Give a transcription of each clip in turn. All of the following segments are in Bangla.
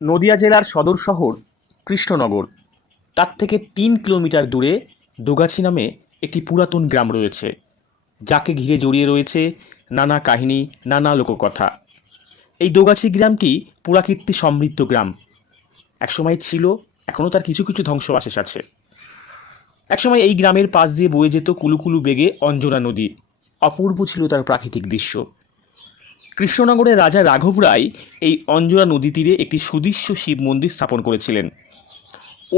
নদিয়া জেলার সদর শহর কৃষ্ণনগর। তার থেকে তিন কিলোমিটার দূরে দোগাছি নামে একটি পুরাতন গ্রাম রয়েছে, যাকে ঘিরে জড়িয়ে রয়েছে নানা কাহিনী, নানা লোককথা। এই দোগাছি গ্রামটি পুরাকীর্তি সমৃদ্ধ গ্রাম। একসময় ছিল এখনও তার কিছু কিছু ধ্বংসাবশেষ আছে। একসময় এই গ্রামের পাশ দিয়ে বয়ে যেত কুলুকুলু বেগে অঞ্জনা নদী। অপূর্ব ছিল তার প্রাকৃতিক দৃশ্য। কৃষ্ণনগরের রাজা রাঘব রায় এই অঞ্জনা নদী তীরে একটি সুদৃশ্য শিব মন্দির স্থাপন করেছিলেন।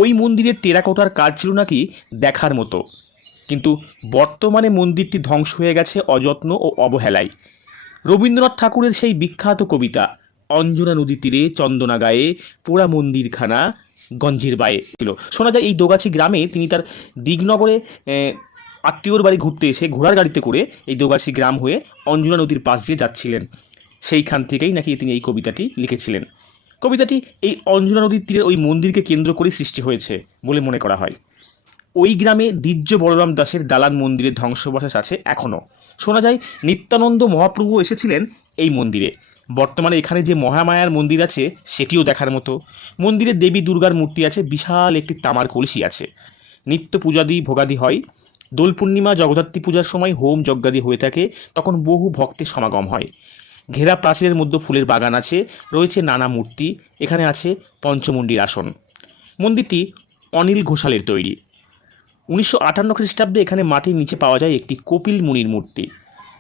ওই মন্দিরের টেরাকোটার কাজ ছিল নাকি দেখার মতো। কিন্তু বর্তমানে মন্দিরটি ধ্বংস হয়ে গেছে অযত্ন ও অবহেলায়। রবীন্দ্রনাথ ঠাকুরের সেই বিখ্যাত কবিতা অঞ্জনা নদী তীরে চন্দনা গায়ে পোড়া মন্দিরখানা গঞ্জির বায়ে ছিল। শোনা যায় এই দোগাছি গ্রামে তিনি তার দিগনগরে আত্মীয়র বাড়ি ঘুরতে এসে ঘোড়ার গাড়িতে করে এই দোগাছি গ্রাম হয়ে অঞ্জনা নদীর পাশ দিয়ে যাচ্ছিলেন। সেইখান থেকেই নাকি তিনি এই কবিতাটি লিখেছিলেন। কবিতাটি এই অঞ্জনা নদীর তীরের ওই মন্দিরকে কেন্দ্র করে সৃষ্টি হয়েছে বলে মনে করা হয়। ওই গ্রামে দ্বিজ্য বলরাম দাসের দালান মন্দিরের ধ্বংসবশেষ আছে এখনও শোনা যায়, নিত্যানন্দ মহাপ্রভু এসেছিলেন এই মন্দিরে। বর্তমানে এখানে যে মহামায়ার মন্দির আছে, সেটিও দেখার মতো। মন্দিরে দেবী দুর্গার মূর্তি আছে, বিশাল একটি তামার কলসি আছে। নিত্য পূজাদি ভোগাদি হয়। দোল পূর্ণিমা জগদ্ধাত্রী পূজার সময় হোম যজ্ঞাদি হয়ে থাকে, তখন বহু ভক্তের সমাগম হয়। ঘেরা প্রাচীরের মধ্যে ফুলের বাগান আছে, রয়েছে নানা মূর্তি, এখানে আছে পঞ্চমুণ্ডির আসন। মন্দিরটি অনিল ঘোষালের তৈরি। উনিশশো আটান্ন খ্রিস্টাব্দে এখানে মাটির নিচে পাওয়া যায় একটি কপিল মুনির মূর্তি।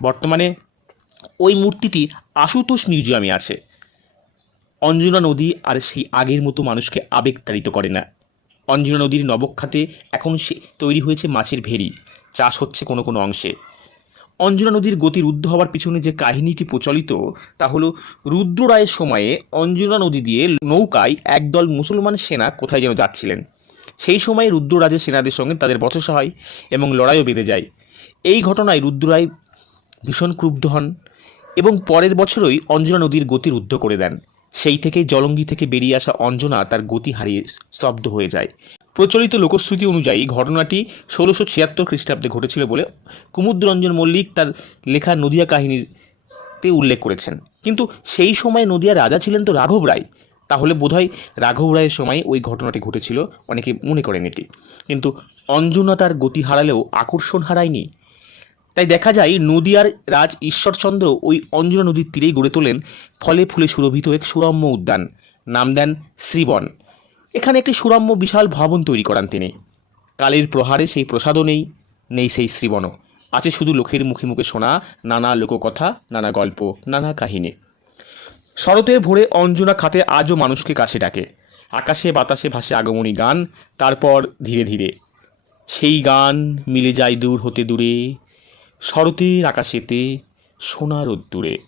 বর্তমানে ওই মূর্তিটি আশুতোষ মিউজিয়ামে আছে। অঞ্জনা নদী আর সেই আগের মতো মানুষকে আবেগতাড়িত করে না। অঞ্জনা নদীর নবখ্যাতে এখন সে তৈরি হয়েছে মাছের ভেরি চাষ হচ্ছে কোনো কোনো অংশে। অঞ্জনা নদীর গতি রুদ্ধ হওয়ার পিছনে যে কাহিনীটি প্রচলিত, তা হলো রুদ্র রায়ের সময়ে অঞ্জনা নদী দিয়ে নৌকায় একদল মুসলমান সেনা কোথায় যেন যাচ্ছিলেন। সেই সময় রুদ্ররাজের সেনাদের সঙ্গে তাদের বচসা হয় এবং লড়াইও বেঁধে যায়। এই ঘটনায় রুদ্ররায় ভীষণ ক্রুব্ধ হন এবং পরের বছরই অঞ্জনা নদীর গতি রুদ্ধ করে দেন। সেই থেকে জলঙ্গি থেকে বেরিয়ে আসা অঞ্জনা তার গতি হারিয়ে স্তব্ধ হয়ে যায়। প্রচলিত লোকশ্রুতি অনুযায়ী ঘটনাটি ষোলোশো ছিয়াত্তর খ্রিস্টাব্দে ঘটেছিল বলে কুমুদ্রঞ্জন মল্লিক তার লেখা নদিয়া কাহিনীতে উল্লেখ করেছেন। কিন্তু সেই সময় নদিয়া রাজা ছিলেন তো রাঘব রায়। তাহলে বোধহয় রাঘব রায়ের সময় ওই ঘটনাটি ঘটেছিল, অনেকে মনে করেন এটি। কিন্তু অঞ্জনা তার গতি হারালেও আকর্ষণ হারায়নি। তাই দেখা যায়, নদিয়ার রাজ ঈশ্বরচন্দ্র ওই অঞ্জনা নদীর তীরেই গড়ে তোলেন, ফলে ফুলে সুরভিত এক সুরম্য উদ্যান। নাম দেন শ্রীবন। এখানে একটি সুরম্য বিশাল ভবন তৈরি করান তিনি। কালের প্রহারে সেই প্রসাদও নেই নেই সেই শ্রীবনও। আছে শুধু লোকের মুখে মুখে শোনা, নানা লোককথা, নানা গল্প, নানা কাহিনী। শরতের ভোরে অঞ্জনা খাতে আজও মানুষকে কাছে ডাকে। আকাশে বাতাসে ভাসে আগমনী গান, তারপর ধীরে ধীরে। সেই গান মিলে যায় দূর হতে দূরে, শরতের আকাশেতে সোনার দূরে